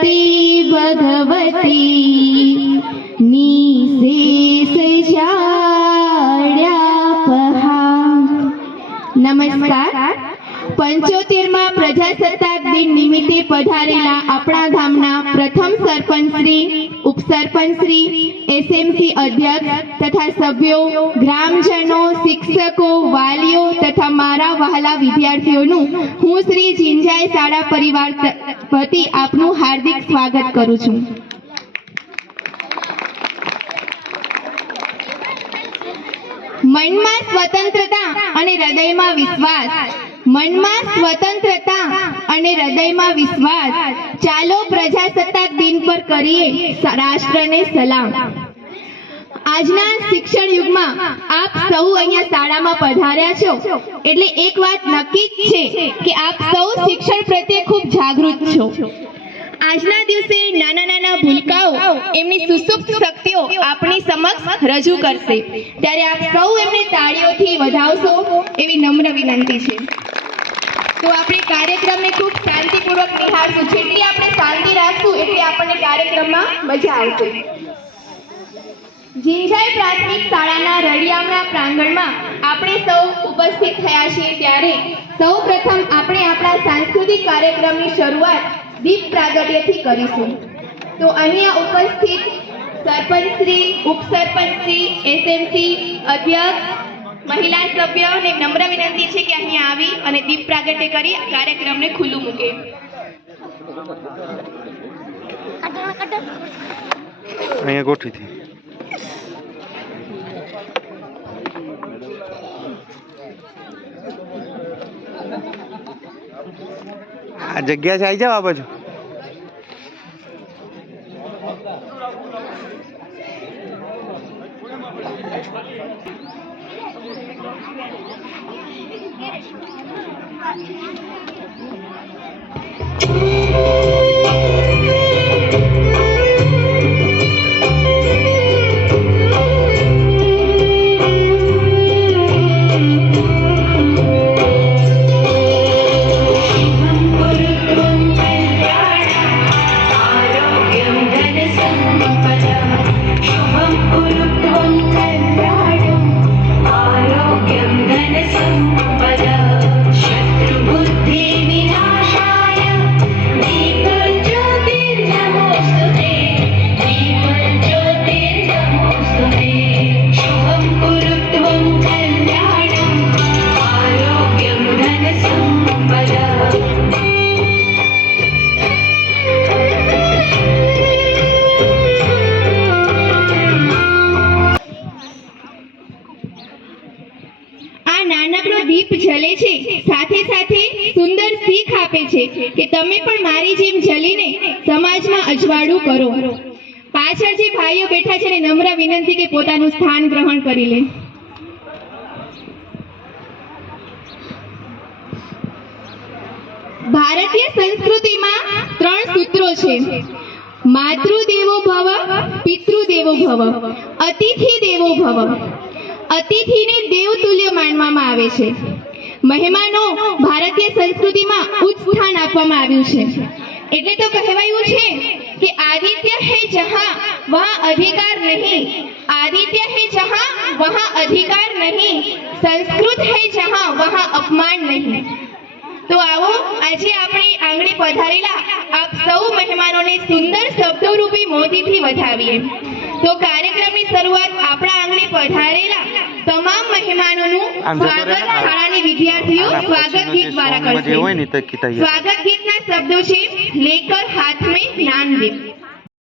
सरस्वती भगवती નિશેષજાડ્યાપહા નમસ્કાર પંચોતેરમાં પ્રજાસત્તાક દિન નિમિત્તે પધારેલા આપણા ગામના પ્રથમ સરપંચ શ્રી ઉપસરપંચ શ્રી એસએમસી અધ્યક્ષ તથા સભ્યો ગ્રામજનો શિક્ષકો વાલીઓ તથા મારા વહાલા વિદ્યાર્થીઓનું હું શ્રી જિંજાઈ શાળા પરિવાર વતી આપનું હાર્દિક સ્વાગત કરું છું. મનમાં સ્વતંત્રતા અને હૃદયમાં વિશ્વાસ. મનમાં સ્વતંત્રતા અને હૃદયમાં વિશ્વાસ. ચાલો પ્રજાસત્તાક દિન પર કરીએ રાષ્ટ્રને સલામ. આજના શિક્ષણ યુગમાં આપ સૌ અહીંયા શાળામાં પધાર્યા છો. એટલે એક વાત નક્કી જ છે કે આપ સૌ શિક્ષણ પ્રત્યે ખૂબ જાગૃત છો. આજના દિવસે નાના નાના ભૂલકાઓ, એમની સુસુપ્ત શક્તિઓ આપણી સમક્ષ રજૂ કરશે. ત્યારે આપ સૌ એમને તાળીઓથી વધાવશો એવી નમ્ર વિનંતી છે. તો આપણે કાર્યક્રમને ખૂબ શાંતિપૂર્વક નિહાળશું. જેટલી આપણે શાંતિ રાખશું, એટલી આપણને કાર્યક્રમમાં મજા આવશે. જિંજાઈ પ્રાથમિક શાળાના રળિયામણા પ્રાંગણમાં આપણે સૌ ઉપસ્થિત થયા છીએ ત્યારે સૌ પ્રથમ આપણે આપણા સાંસ્કૃતિક કાર્યક્રમની શરૂઆત દીપ પ્રાગટ્યથી કરીશું. તો અહીંયા ઉપસ્થિત સરપંચશ્રી ઉપસરપંચશ્રી એસએમસી અધ્યક્ષ મહિલા સભ્યોને નમ્ર વિનંતી છે કે અહીંયા આવી અને દીપ પ્રાગટ્ય કરી કાર્યક્રમને ખુલ્લું મૂકે. અહીંયા ગોઠવી હતી આ જગ્યા છે આવી જાવ આ બાજુ સાથે સાથે સુંદર શીખ આપે છે કે તમે પણ મારી જેમ જલીને સમાજમાં અજવાળું કરો. પાછળ જે ભાઈઓ બેઠા છે નમ્ર વિનંતી કે પોતાનું સ્થાન ગ્રહણ કરી લે. ભારતીય સંસ્કૃતિમાં ત્રણ સૂત્રો છે. માતૃદેવો ભવ, પિતૃદેવો ભવ અતિથિ દેવો ભવ. અતિથિને દેવતુલ્ય માનવામાં આવે છે. મહેમાનો ભારતીય સંસ્કૃતિમાં ઉચ્ચ સ્થાન આપવામાં આવ્યું છે. એટલે તો કહેવાયું છે કે આદિત્ય હે જહાં, વહાં અધિકાર નહીં. આદિત્ય હે જહાં, વહાં અધિકાર નહીં. સંસ્કૃત હે જહાં, વહાં અપમાન નહીં. તો આવો, આજે આપણે આંગણે પધારેલા આપ સૌ મહેમાનોને સુંદર શબ્દોરૂપી મોતીથી વધાવીએ. તો કાર્યક્રમની શરૂઆત આપણા આંગણે પધારેલા તમામ મહેમાનોનું આમ જતો રહે સ્વાગત ને. શાળાની વિદ્યાર્થીઓ સ્વાગત ગીત દ્વારા કરશે. સ્વાગત ગીતના શબ્દો છે લેકર હાથ મેં જ્ઞાન દે